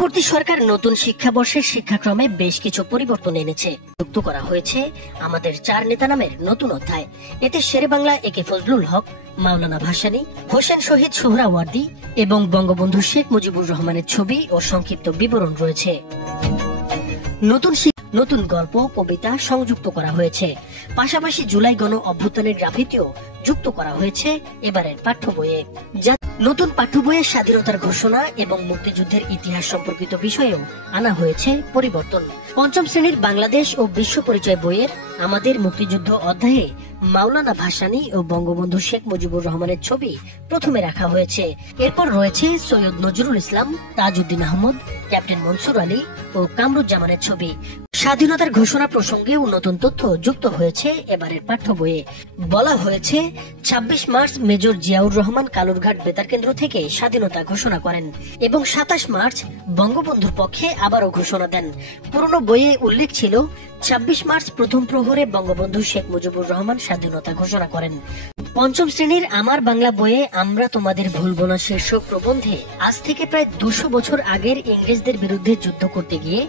পরবর্তী সরকার নতুন শিক্ষাবর্ষের শিক্ষাক্রমে বেশ কিছু পরিবর্তন এনেছে। যুক্ত করা হয়েছে আমাদের 4 নেতা নামের নতুন অধ্যায়। এতে শেরেবাংলা একে ফজলুল হক, মাওলানা ভাসানী, হোসেন শহীদ সোহরাওয়ার্দী এবং বঙ্গবন্ধু শেখ মুজিবুর রহমানের ছবি ও সংক্ষিপ্ত বিবরণ রয়েছে। নতুন গল্প, কবিতা সংযুক্ত করা হয়েছে। পাশাপাশি জুলাই গণ অভ্যুত্থানের গ্রাফিতিও যুক্ত করা হয়েছে এবারের পাঠ্য বইয়ে। নতুন পাঠ্য বইয়ে স্বাধীনতার ঘোষণা এবং মুক্তিযুদ্ধের ইতিহাস সম্পর্কিত বিষয়েও আনা হয়েছে পরিবর্তন। পঞ্চম শ্রেণীর বাংলাদেশ ও বিশ্ব পরিচয় বইয়ের আমাদের মুক্তিযুদ্ধ অধ্যায়ে মাওলানা ভাসানী ও বঙ্গবন্ধু শেখ মুজিবুর রহমানের ছবি প্রথমে রাখা হয়েছে। এরপর রয়েছে সৈয়দ নজরুল ইসলাম, তাজউদ্দিন আহমদ, ক্যাপ্টেন মনসুর আলী ও কামরুজ্জামানের ছবি। স্বাধীনতার ঘোষণা প্রসঙ্গেও নতুন তথ্য যুক্ত হয়েছে এবারের পাঠ্য বইয়ে। বলা হয়েছে 26 মার্চ মেজর জিয়াউর রহমান কালুরঘাট বেতার কেন্দ্র থেকে স্বাধীনতা ঘোষণা করেন এবং 27 মার্চ বঙ্গবন্ধুর পক্ষে আবারও ঘোষণা দেন। পুরনো বইয়ে উল্লেখ ছিল 26 মার্চ প্রথম প্রহরে বঙ্গবন্ধু শেখ মুজিবুর রহমান স্বাধীনতা ঘোষণা করেন। পঞ্চম শ্রেণীর আমার বাংলা বইয়ে আমরা তোমাদের ভুলব না শীর্ষক প্রবন্ধে আজ থেকে প্রায় 200 বছর আগের ইংরেজদের বিরুদ্ধে যুদ্ধ করতে গিয়ে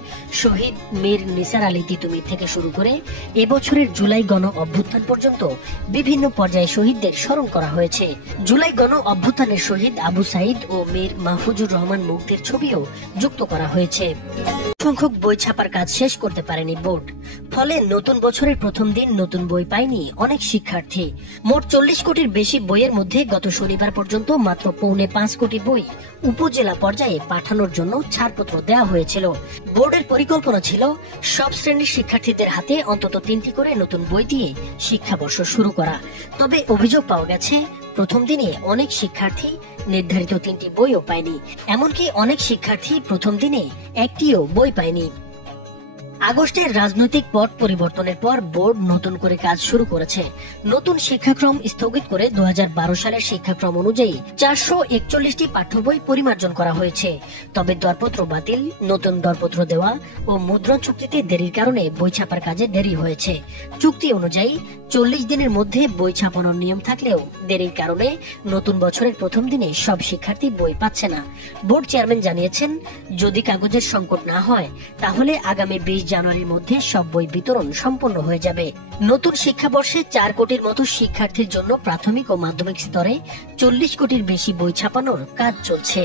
শহীদ মীর নিসার আলী তিতুমীর থেকে শুরু করে এবছরের জুলাই গণ অভ্যুত্থান পর্যন্ত বিভিন্ন পর্যায়ে শহীদদের স্মরণ করা হয়েছে। জুলাই গণ অভ্যুত্থানের শহীদ আবু সাইদ ও মীর মাহফুজুর রহমান মুগ্ধের ছবিও যুক্ত করা হয়েছে। সংখ্যক বই ছাপার কাজ শেষ করতে পারেনি বোর্ড, ফলে নতুন বছরের প্রথম দিন নতুন বই পায়নি অনেক শিক্ষার্থী। মোট 40 কোটির বেশি বইয়ের মধ্যে গত শনিবার পর্যন্ত মাত্র 4.25 কোটি বই উপজেলা পর্যায়ে পাঠানোর জন্য ছাড়পত্র দেওয়া হয়েছিল। বোর্ডের পরিকল্পনা ছিল সব শ্রেণীর শিক্ষার্থীদের হাতে অন্তত 3টি করে নতুন বই দিয়ে শিক্ষাবর্ষ শুরু করা। তবে অভিযোগ পাওয়া গেছে প্রথম দিনে অনেক শিক্ষার্থী নির্ধারিত 3টি বইও পায়নি। এমনকি অনেক শিক্ষার্থী প্রথম দিনে একটিও বই পায়নি। আগস্টের রাজনৈতিক পট পরিবর্তনের পর বোর্ড নতুন করে কাজ শুরু করেছে। নতুন শিক্ষাক্রম স্থগিত করে 2012 সালের শিক্ষাক্রম অনুযায়ী 441টি পাঠ্য বই পরিমার্জন করা হয়েছে। তবে দরপত্র বাতিল, নতুন দরপত্র দেওয়া ও মুদ্রণ চুক্তিতে দেরির কারণে বই ছাপার কাজে দেরি হয়েছে। চুক্তি অনুযায়ী 40 দিনের মধ্যে বই ছাপানোর নিয়ম থাকলেও দেরির কারণে নতুন বছরের প্রথম দিনে সব শিক্ষার্থী বই পাচ্ছে না। বোর্ড চেয়ারম্যান জানিয়েছেন, যদি কাগজের সংকট না হয় তাহলে আগামী 20 জানুয়ারির মধ্যে সব বই বিতরণ সম্পন্ন হয়ে যাবে। নতুন শিক্ষাবর্ষে 4 কোটির মতো শিক্ষার্থীর জন্য প্রাথমিক ও মাধ্যমিক স্তরে 40 কোটির বেশি বই ছাপানোর কাজ চলছে।